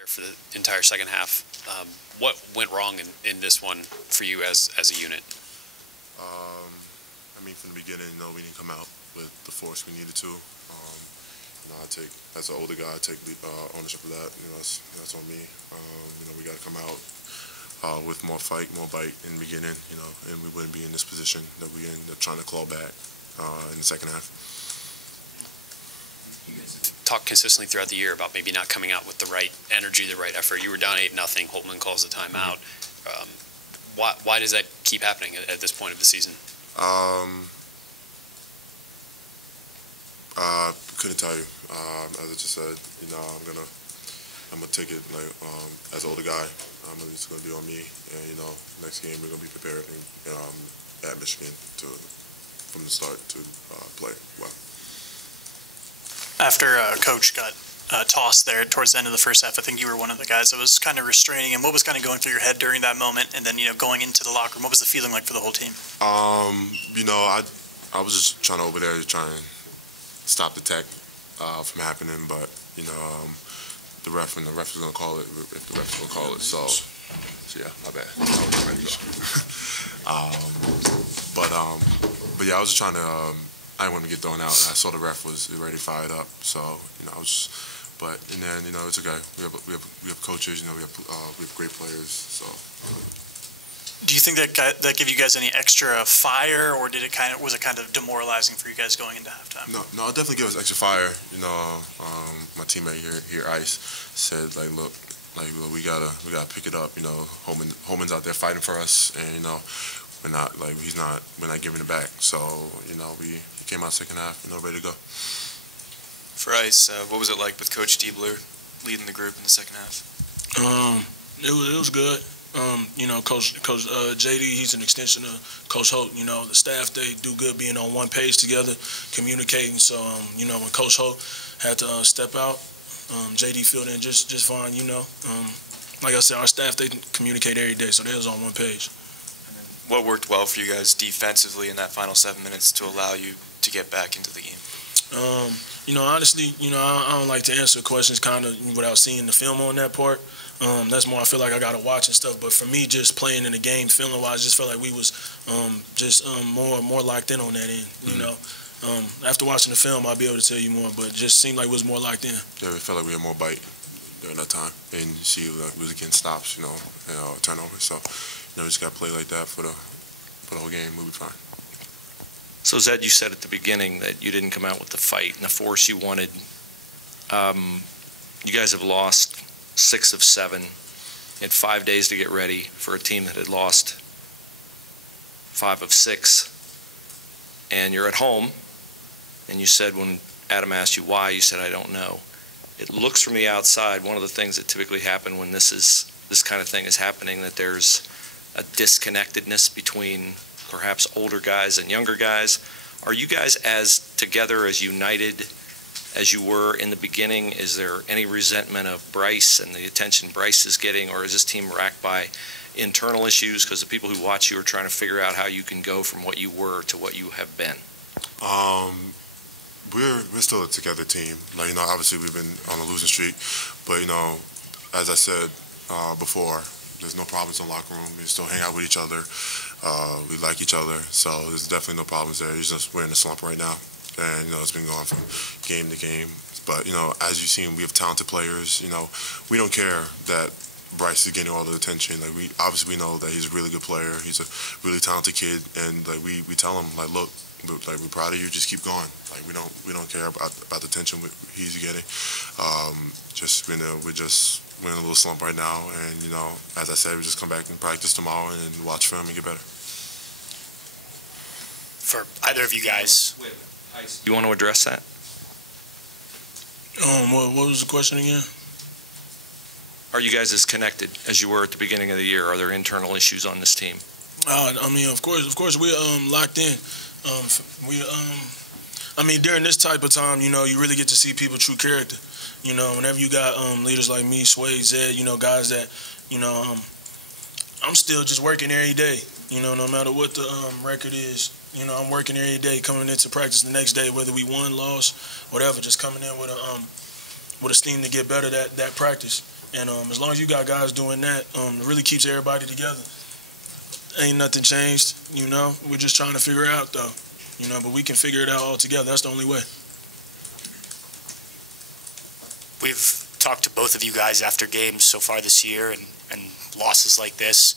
there for the entire second half. What went wrong in this one for you as a unit? I mean, from the beginning, we didn't come out with the force we needed to. I take, as an older guy, I take the ownership of that. That's on me. We got to come out with more fight, more bite in the beginning, and we wouldn't be in this position that we're in, trying to claw back in the second half. You guys talked consistently throughout the year about maybe not coming out with the right energy, the right effort. You were down 8-0. Holtman calls the timeout. Why does that keep happening at this point of the season? Couldn't tell you. As I just said, I'm gonna take it like as an older guy. It's gonna be on me, and next game we're gonna be prepared at Michigan from the start to play well. After Coach got tossed there towards the end of the first half, I think you were one of the guys that was kind of restraining him. What was kind of going through your head during that moment, and then going into the locker room? What was the feeling like for the whole team? I was just trying over there to try and stop the tech from happening, but the ref was gonna call it if the ref was gonna call it. So yeah, my bad. But yeah, I was just trying to. I didn't want to get thrown out. I saw the ref was already fired up, so I was. But and then it's okay. We have coaches. We have great players. So. Do you think that gave you guys any extra fire, or was it kind of demoralizing for you guys going into halftime? No, it definitely gave us extra fire. My teammate here, Ice, said look, we gotta pick it up. Holman's out there fighting for us, and we're not giving it back. So we came out second half, ready to go. For Ice, what was it like with Coach Diebler leading the group in the second half? It was good. Coach JD, he's an extension of Coach Holt. The staff, they do good being on one page together, communicating. So, when Coach Holt had to step out, JD filled in just fine, Like I said, our staff, they communicate every day, so they was on one page. What worked well for you guys defensively in that final 7 minutes to allow you to get back into the game? Honestly, I don't like to answer questions kind of without seeing the film on that part. That's more I feel like I got to watch and stuff. But for me, just playing in the game, feeling-wise, just felt like we was more locked in on that end, After watching the film, I'll be able to tell you more, but it just seemed like we was more locked in. Yeah, it felt like we had more bite during that time. And you see, we was getting stops, and turnovers. So, we just got to play like that for the whole game. We'll be fine. So, Zed, you said at the beginning that you didn't come out with the fight and the force you wanted. You guys have lost 6 of 7. You had 5 days to get ready for a team that had lost 5 of 6. And you're at home, and you said when Adam asked you why, you said, I don't know. It looks from the outside, one of the things that typically happen when this kind of thing is happening, that there's a disconnectedness between perhaps older guys and younger guys. Are you guys as together, as united as you were in the beginning? Is there any resentment of Bryce and the attention Bryce is getting, or is this team racked by internal issues because the people who watch you are trying to figure out how you can go from what you were to what you have been? We're still a together team. Obviously we've been on a losing streak, but as I said before, there's no problems in the locker room. We still hang out with each other. We like each other, so there's definitely no problems there. We're in a slump right now, and it's been going from game to game. But as you've seen, we have talented players. We don't care that Bryce is getting all the attention. We know that he's a really good player. He's a really talented kid, and we tell him look, we're proud of you. Just keep going. We don't care about the attention he's getting. We're in a little slump right now, and as I said, we just come back and practice tomorrow and watch film and get better. For either of you guys, You want to address that? What was the question again? Are you guys as connected as you were at the beginning of the year? Are there internal issues on this team? Of course, we're locked in. During this type of time, you really get to see people's true character. Whenever you got leaders like me, Sway, Zed, guys that, I'm still just working every day. No matter what the record is. I'm working every day, coming into practice the next day, whether we won, lost, whatever. Just coming in with a steam to get better that practice. And as long as you got guys doing that, it really keeps everybody together. Ain't nothing changed, you know. We're just trying to figure it out, though, you know. But we can figure it out all together. That's the only way. We've talked to both of you guys after games so far this year, and losses like this.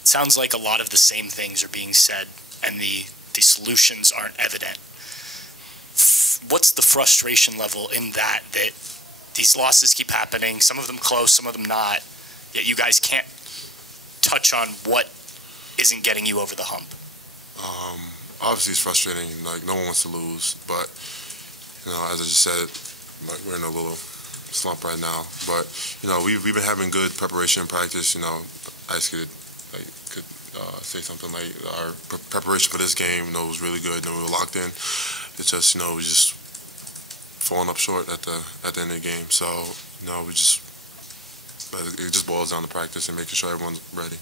It sounds like a lot of the same things are being said, and the solutions aren't evident. What's the frustration level in that these losses keep happening, some of them close, some of them not, yet you guys can't touch on what isn't getting you over the hump? Obviously it's frustrating, like no one wants to lose, but you know, as I just said, like we're in a little slump right now. But you know, we've been having good preparation and practice. You know, I just could say something like our preparation for this game, you know, was really good. You know, we were locked in. It's just, you know, we just falling up short at the end of the game. So, you know, it just boils down to practice and making sure everyone's ready.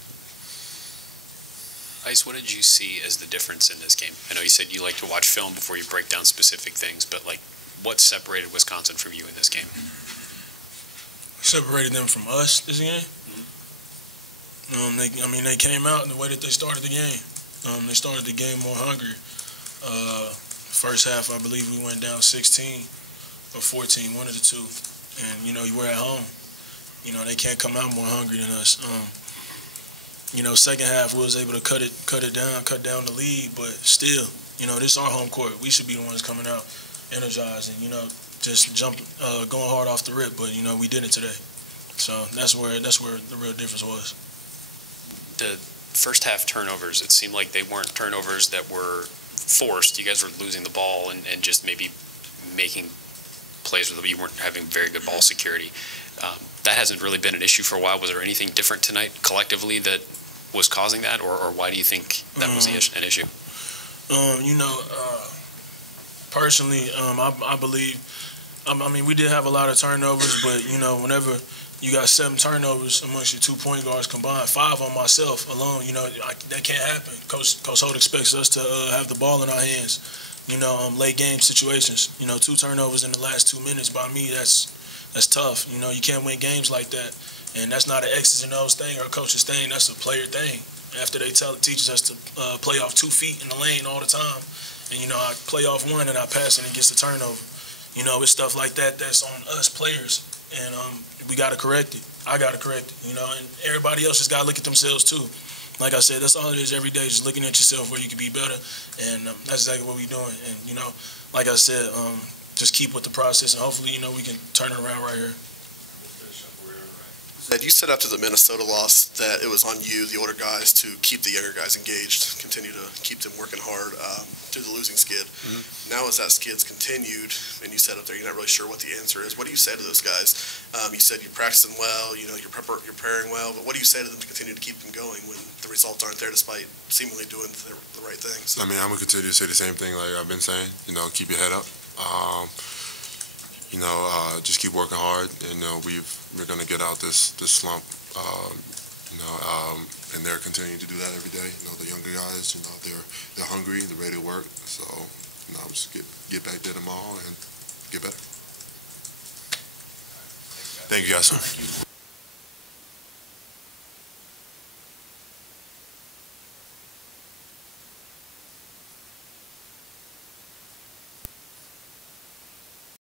Ice, what did you see as the difference in this game? I know you said you like to watch film before you break down specific things, but like, what separated Wisconsin from you in this game? Separated them from us this game? They came out in the way that they started the game. They started the game more hungry. First half, I believe we went down 16 or 14, one of the two. And, you know, we're at home. You know, they can't come out more hungry than us. You know, second half, we was able to cut down the lead, but still, you know, this is our home court. We should be the ones coming out energized and, you know, just going hard off the rip. But, you know, we did it today. So that's where the real difference was. The first half turnovers, it seemed like they weren't turnovers that were forced. You guys were losing the ball and just maybe making plays where you weren't having very good ball security. That hasn't really been an issue for a while. Was there anything different tonight collectively that was causing that, or why do you think that was an issue? You know, personally, I believe, we did have a lot of turnovers, but, you know, whenever you got 7 turnovers amongst your 2 point guards combined, 5 on myself alone, you know, that can't happen. Coach Holt expects us to have the ball in our hands, you know, late game situations. You know, 2 turnovers in the last 2 minutes by me, that's tough. You know, you can't win games like that. And that's not an X's and O's thing or a coach's thing. That's a player thing. After they teaches us to play off 2 feet in the lane all the time. And, you know, I play off 1 and I pass it and it gets the turnover. You know, it's stuff like that that's on us players. And we got to correct it. I got to correct it, you know, and everybody else just got to look at themselves too. Like I said, that's all it is every day, just looking at yourself where you can be better. And that's exactly what we're doing. And, you know, like I said, just keep with the process and hopefully, you know, we can turn it around right here. You said after the Minnesota loss that it was on you, the older guys, to keep the younger guys engaged, continue to keep them working hard through the losing skid. Mm-hmm. Now as that skid's continued, and you said up there you're not really sure what the answer is, what do you say to those guys? You said you're practicing well, you know, you're preparing well, but what do you say to them to continue to keep them going when the results aren't there despite seemingly doing the right things? I mean, I'm going to continue to say the same thing like I've been saying, you know, keep your head up. You know, just keep working hard, and you know, we're going to get out this slump. You know, and they're continuing to do that every day. You know, the younger guys, you know, they're hungry, they're ready to work. So, you know, just get back there tomorrow and get better. Thank you guys.